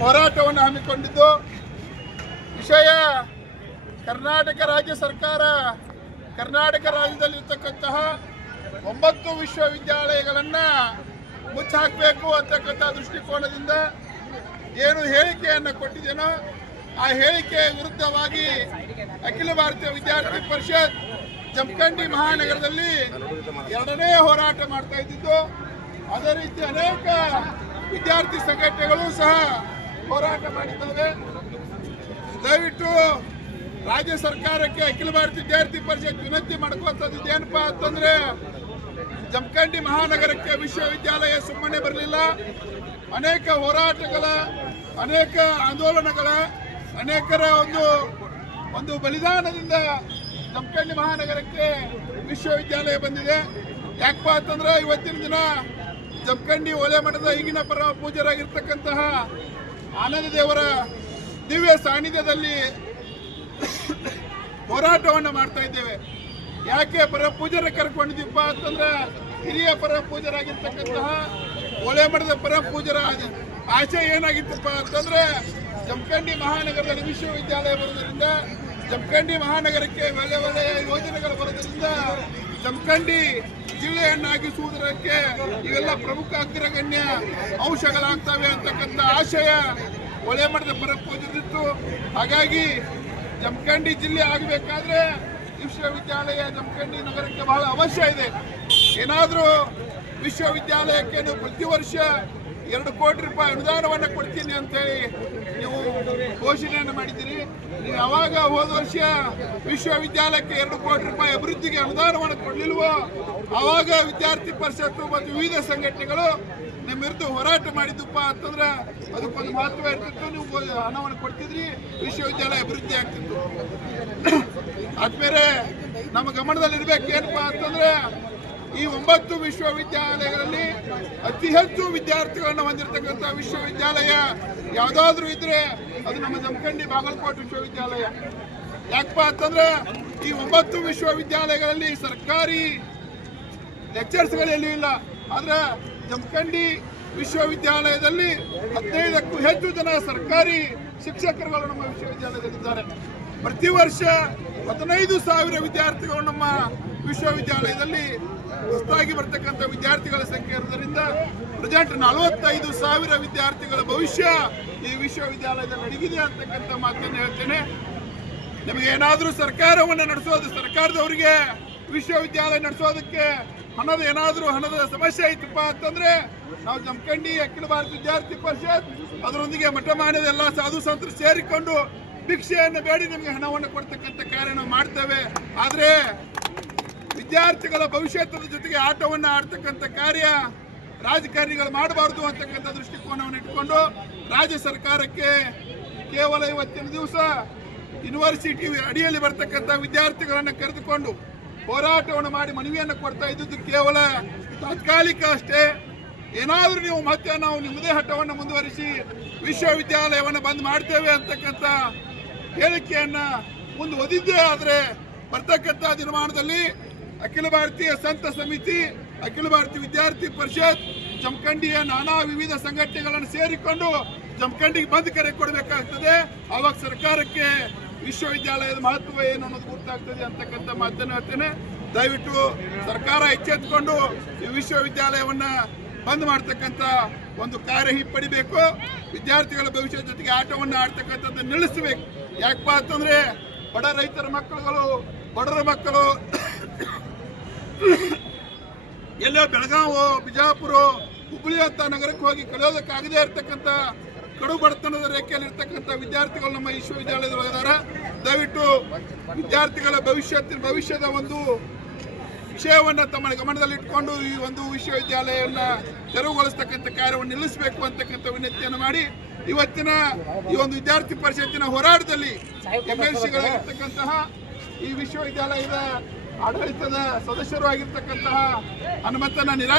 ಹೋರಾಟವನ್ನು ಹಮ್ಮಿಕೊಂಡಿದ್ದು. ವಿಷಯ ಕರ್ನಾಟಕ ರಾಜ್ಯ ಸರ್ಕಾರ, ಕರ್ನಾಟಕ ರಾಜ್ಯದಲ್ಲಿರ್ತಕ್ಕಂತಹ ಒಂಬತ್ತು ವಿಶ್ವವಿದ್ಯಾಲಯಗಳನ್ನು ಮುಚ್ಚಾಕಬೇಕು ಅಂತಕ್ಕಂಥ ದೃಷ್ಟಿಕೋನದಿಂದ ಏನು ಹೇಳಿಕೆಯನ್ನು ಕೊಟ್ಟಿದ್ದೇನೋ, ಆ ಹೇಳಿಕೆಯ ವಿರುದ್ಧವಾಗಿ ಅಖಿಲ ಭಾರತೀಯ ವಿದ್ಯಾರ್ಥಿ ಪರಿಷತ್ ಜಮಖಂಡಿ ಮಹಾನಗರದಲ್ಲಿ ಎರಡನೇ ಹೋರಾಟ ಮಾಡ್ತಾ ಇದ್ದಿದ್ದು. ಅದೇ ರೀತಿ ಅನೇಕ ವಿದ್ಯಾರ್ಥಿ ಸಂಘಟನೆಗಳು ಸಹ ಹೋರಾಟ ಮಾಡಿದ್ದೇವೆ ದಯವಿಟ್ಟು ರಾಜ್ಯ ಸರ್ಕಾರಕ್ಕೆ ಅಖಿಲ ಭಾರತ ವಿದ್ಯಾರ್ಥಿ ಪರಿಷತ್ ವಿನಂತಿ ಮಾಡ್ಕೋತದ್ದು ಏನಪ್ಪಾ ಅಂತಂದ್ರೆ, ಜಮಖಂಡಿ ಮಹಾನಗರಕ್ಕೆ ವಿಶ್ವವಿದ್ಯಾಲಯ ಸುಮ್ಮನೆ ಬರಲಿಲ್ಲ. ಅನೇಕ ಹೋರಾಟಗಳ, ಅನೇಕ ಆಂದೋಲನಗಳ, ಅನೇಕರ ಒಂದು ಒಂದು ಬಲಿದಾನದಿಂದ ಜಮಖಂಡಿ ಮಹಾನಗರಕ್ಕೆ ವಿಶ್ವವಿದ್ಯಾಲಯ ಬಂದಿದೆ. ಯಾಕಪ್ಪ ಅಂತಂದ್ರೆ, ಇವತ್ತಿನ ದಿನ ಜಮಖಂಡಿ ಒಲೆ ಮಠದ ಈಗಿನ ಪರ ಪೂಜ್ಯರಾಗಿರ್ತಕ್ಕಂತಹ ಆನಂದ ದೇವರ ದಿವ್ಯ ಸಾನ್ನಿಧ್ಯದಲ್ಲಿ ಹೋರಾಟವನ್ನು ಮಾಡ್ತಾ ಇದ್ದೇವೆ. ಯಾಕೆ ಪರ ಪೂಜರ ಕರ್ಕೊಂಡಿದ್ದೀಪ ಅಂತಂದ್ರೆ ಹಿರಿಯ ಪರ ಪೂಜರಾಗಿರ್ತಕ್ಕಂತಹ ಒಲೆ ಮಠದ ಪರ ಪೂಜರ ಆಶೆ ಏನಾಗಿತ್ತಪ್ಪ ಅಂತಂದ್ರೆ ಜಮಖಂಡಿ ಮಹಾನಗರದಲ್ಲಿ ವಿಶ್ವವಿದ್ಯಾಲಯ ಬರೋದ್ರಿಂದ ಜಮಖಂಡಿ ಮಹಾನಗರಕ್ಕೆ ಒಳ್ಳೆ ಒಳ್ಳೆಯ ಯೋಜನೆಗಳು ಬರೋದ್ರಿಂದ ಜಮಖಂಡಿ ಜಿಲ್ಲೆಯನ್ನಾಗಿಸುವುದಕ್ಕೆ ಇವೆಲ್ಲ ಪ್ರಮುಖ ಅಗ್ರಗಣ್ಯ ಅಂಶಗಳಾಗ್ತವೆ ಅಂತಕ್ಕಂಥ ಆಶಯ ಒಳೆ ಮಠದ ಪರ ಹಾಗಾಗಿ ಜಮಖಂಡಿ ಜಿಲ್ಲೆ ಆಗಬೇಕಾದ್ರೆ ವಿಶ್ವವಿದ್ಯಾಲಯ ಜಮಖಂಡಿ ನಗರಕ್ಕೆ ಬಹಳ ಅವಶ್ಯ ಇದೆ. ಏನಾದರೂ ವಿಶ್ವವಿದ್ಯಾಲಯಕ್ಕೆ ಪ್ರತಿ ವರ್ಷ ಎರಡು ಕೋಟಿ ರೂಪಾಯಿ ಅನುದಾನವನ್ನು ಕೊಡ್ತೀನಿ ಅಂತೇಳಿ ನೀವು ಘೋಷಣೆಯನ್ನು ಮಾಡಿದ್ದೀರಿ. ನೀವು ಯಾವಾಗ ಹೋದ ವರ್ಷ ವಿಶ್ವವಿದ್ಯಾಲಯಕ್ಕೆ ಎರಡು ಕೋಟಿ ರೂಪಾಯಿ ಅಭಿವೃದ್ಧಿಗೆ ಅನುದಾನವನ್ನು ಕೊಡಲಿಲ್ವೋ ಆವಾಗ ವಿದ್ಯಾರ್ಥಿ ಪರಿಷತ್ತು ಮತ್ತು ವಿವಿಧ ಸಂಘಟನೆಗಳು ನಿಮ್ಮ ವಿರುದ್ಧ ಹೋರಾಟ ಮಾಡಿದ್ದಪ್ಪ ಅಂತಂದ್ರೆ ಅದಕ್ಕೊಂದು ಮಹತ್ವ ಇರ್ತಿತ್ತು ನೀವು ಹಣವನ್ನು ಕೊಡ್ತಿದ್ರಿ, ವಿಶ್ವವಿದ್ಯಾಲಯ ಅಭಿವೃದ್ಧಿ ಆಗ್ತಿತ್ತು. ಆದ್ಮೇಲೆ ನಮ್ಮ ಗಮನದಲ್ಲಿ ಇರ್ಬೇಕು ಏನಪ್ಪಾ ಅಂತಂದ್ರೆ ಈ ಒಂಬತ್ತು ವಿಶ್ವವಿದ್ಯಾಲಯಗಳಲ್ಲಿ ಅತಿ ಹೆಚ್ಚು ವಿದ್ಯಾರ್ಥಿಗಳನ್ನು ಹೊಂದಿರತಕ್ಕಂಥ ವಿಶ್ವವಿದ್ಯಾಲಯ ಯಾವುದಾದ್ರೂ ಇದ್ರೆ ಅದು ನಮ್ಮ ಜಮಖಂಡಿ ಬಾಗಲಕೋಟೆ ವಿಶ್ವವಿದ್ಯಾಲಯ. ಯಾಕಪ್ಪ ಅಂತಂದ್ರೆ ಈ ಒಂಬತ್ತು ವಿಶ್ವವಿದ್ಯಾಲಯಗಳಲ್ಲಿ ಸರ್ಕಾರಿ ಲೆಕ್ಚರ್ಸ್ಗಳು ಎಲ್ಲೂ ಇಲ್ಲ. ಆದ್ರೆ ಜಮಖಂಡಿ ವಿಶ್ವವಿದ್ಯಾಲಯದಲ್ಲಿ ಹದಿನೈದಕ್ಕೂ ಹೆಚ್ಚು ಜನ ಸರ್ಕಾರಿ ಶಿಕ್ಷಕರುಗಳು ನಮ್ಮ ವಿಶ್ವವಿದ್ಯಾಲಯದಲ್ಲಿದ್ದಾರೆ. ಪ್ರತಿ ವರ್ಷ ಹದಿನೈದು ಸಾವಿರ ವಿದ್ಯಾರ್ಥಿಗಳು ನಮ್ಮ ವಿಶ್ವವಿದ್ಯಾಲಯದಲ್ಲಿ ಹೊಸದಾಗಿ ಬರ್ತಕ್ಕಂಥ ವಿದ್ಯಾರ್ಥಿಗಳ ಸಂಖ್ಯೆ ಇರುವುದರಿಂದ ಪ್ರೆಸೆಂಟ್ ನಲವತ್ತೈದು ಸಾವಿರ ವಿದ್ಯಾರ್ಥಿಗಳ ಭವಿಷ್ಯ ಈ ವಿಶ್ವವಿದ್ಯಾಲಯದಲ್ಲಿ ಅಡಗಿದೆ ಅಂತಕ್ಕಂಥ ಮಾತನ್ನು ಹೇಳ್ತೇನೆ. ನಿಮಗೆ ಏನಾದರೂ ಸರ್ಕಾರವನ್ನು ನಡೆಸೋದು ಸರ್ಕಾರದವರಿಗೆ, ವಿಶ್ವವಿದ್ಯಾಲಯ ನಡೆಸೋದಕ್ಕೆ ಹಣದ ಏನಾದರೂ ಹಣದ ಸಮಸ್ಯೆ ಐತಪ್ಪ ಅಂತಂದ್ರೆ ನಾವು ಜಮಖಂಡಿ, ಅಖಿಲ ಭಾರತ ವಿದ್ಯಾರ್ಥಿ ಪರಿಷತ್ ಅದರೊಂದಿಗೆ ಮಠಮಾನ್ಯದ ಎಲ್ಲ ಸಾಧು ಸಂತರು ಸೇರಿಕೊಂಡು ಭಿಕ್ಷೆಯನ್ನು ಬೇಡಿ ನಿಮಗೆ ಹಣವನ್ನು ಕೊಡ್ತಕ್ಕಂಥ ಕಾರ್ಯ ನಾವು ಮಾಡ್ತೇವೆ. ಆದರೆ ವಿದ್ಯಾರ್ಥಿಗಳ ಭವಿಷ್ಯದ ಜೊತೆಗೆ ಆಟವನ್ನು ಆಡ್ತಕ್ಕಂಥ ಕಾರ್ಯ ರಾಜಕಾರಣಿಗಳು ಮಾಡಬಾರ್ದು ಅಂತಕ್ಕಂಥ ದೃಷ್ಟಿಕೋನವನ್ನು ಇಟ್ಕೊಂಡು ರಾಜ್ಯ ಸರ್ಕಾರಕ್ಕೆ ಕೇವಲ ಇವತ್ತಿನ ದಿವಸ ಯೂನಿವರ್ಸಿಟಿ ಅಡಿಯಲ್ಲಿ ಬರ್ತಕ್ಕಂಥ ವಿದ್ಯಾರ್ಥಿಗಳನ್ನು ಕರೆದುಕೊಂಡು ಹೋರಾಟವನ್ನು ಮಾಡಿ ಮನವಿಯನ್ನು ಕೊಡ್ತಾ ಇದ್ದದ್ದು ಕೇವಲ ತಾತ್ಕಾಲಿಕ ಅಷ್ಟೇ. ಏನಾದರೂ ನೀವು ಮತ್ತೆ ನಾವು ನಿಮ್ಮದೇ ಹಠವನ್ನು ಮುಂದುವರಿಸಿ ವಿಶ್ವವಿದ್ಯಾಲಯವನ್ನು ಬಂದ್ ಮಾಡ್ತೇವೆ ಅಂತಕ್ಕಂಥ ಹೇಳಿಕೆಯನ್ನ ಮುಂದುವರಿದ್ದೇ ಆದರೆ ಬರ್ತಕ್ಕಂಥ ದಿನಮಾನದಲ್ಲಿ ಅಖಿಲ ಭಾರತೀಯ ಸಂತ ಸಮಿತಿ, ಅಖಿಲ ಭಾರತೀಯ ವಿದ್ಯಾರ್ಥಿ ಪರಿಷತ್, ಜಮಖಂಡಿಯ ನಾನಾ ವಿವಿಧ ಸಂಘಟನೆಗಳನ್ನು ಸೇರಿಕೊಂಡು ಜಮಖಂಡಿಗೆ ಬಂದ್ ಕರೆ ಕೊಡಬೇಕಾಗ್ತದೆ. ಅವಾಗ ಸರ್ಕಾರಕ್ಕೆ ವಿಶ್ವವಿದ್ಯಾಲಯದ ಮಹತ್ವ ಏನು ಅನ್ನೋದು ಗೊತ್ತಾಗ್ತದೆ ಅಂತಕ್ಕಂಥ ಮಾತನ್ನು ಹೇಳ್ತೇನೆ. ದಯವಿಟ್ಟು ಸರ್ಕಾರ ಎಚ್ಚೆತ್ತುಕೊಂಡು ಈ ವಿಶ್ವವಿದ್ಯಾಲಯವನ್ನ ಬಂದ್ ಮಾಡ್ತಕ್ಕಂಥ ಒಂದು ಕಾರ್ಯ ಹಿಂಪಡಿಬೇಕು. ವಿದ್ಯಾರ್ಥಿಗಳ ಭವಿಷ್ಯದ ಜೊತೆಗೆ ಆಟವನ್ನು ಆಡ್ತಕ್ಕಂಥದ್ದು ನಿಲ್ಲಿಸಬೇಕು. ಯಾಕಪ್ಪ ಅಂತಂದ್ರೆ ಬಡ ರೈತರ ಮಕ್ಕಳುಗಳು ಬಡರ ಮಕ್ಕಳು, ಎಲ್ಲೋ ಬೆಳಗಾವಿ, ಬಿಜಾಪುರ ಹುಬ್ಬಳ್ಳಿ ಅಂತ ನಗರಕ್ಕೆ ಹೋಗಿ ಕಲಿಯೋದಕ್ಕಾಗದೇ ಇರತಕ್ಕಂಥ ಕಡು ಬಡತನದ ರೇಖೆಯಲ್ಲಿ ಇರ್ತಕ್ಕಂಥ ವಿದ್ಯಾರ್ಥಿಗಳು ನಮ್ಮ ವಿಶ್ವವಿದ್ಯಾಲಯದೊಳಗಿದ್ದಾರೆ ದಯವಿಟ್ಟು ವಿದ್ಯಾರ್ಥಿಗಳ ಭವಿಷ್ಯತ್ತಿನ, ಭವಿಷ್ಯದ ಒಂದು ವಿಷಯವನ್ನು ತಮ್ಮ ಗಮನದಲ್ಲಿಟ್ಟುಕೊಂಡು ಈ ಒಂದು ವಿಶ್ವವಿದ್ಯಾಲಯವನ್ನು ತೆರವುಗೊಳಿಸ್ತಕ್ಕಂಥ ಕಾರ್ಯವನ್ನು ನಿಲ್ಲಿಸಬೇಕು ಅಂತಕ್ಕಂಥ ವಿನಂತಿಯನ್ನು ಮಾಡಿ ಇವತ್ತಿನ ಈ ಒಂದು ವಿದ್ಯಾರ್ಥಿ ಪರಿಷತ್ತಿನ ಹೋರಾಟದಲ್ಲಿ ಎಂ ಎಲ್ ಸಿಗಳಾಗಿರ್ತಕ್ಕಂತಹ ಈ ವಿಶ್ವವಿದ್ಯಾಲಯದ ಆಡಳಿತದ ಸದಸ್ಯರು ಆಗಿರ್ತಕ್ಕಂತಹ ಹನುಮಂತನ ನಿರಾ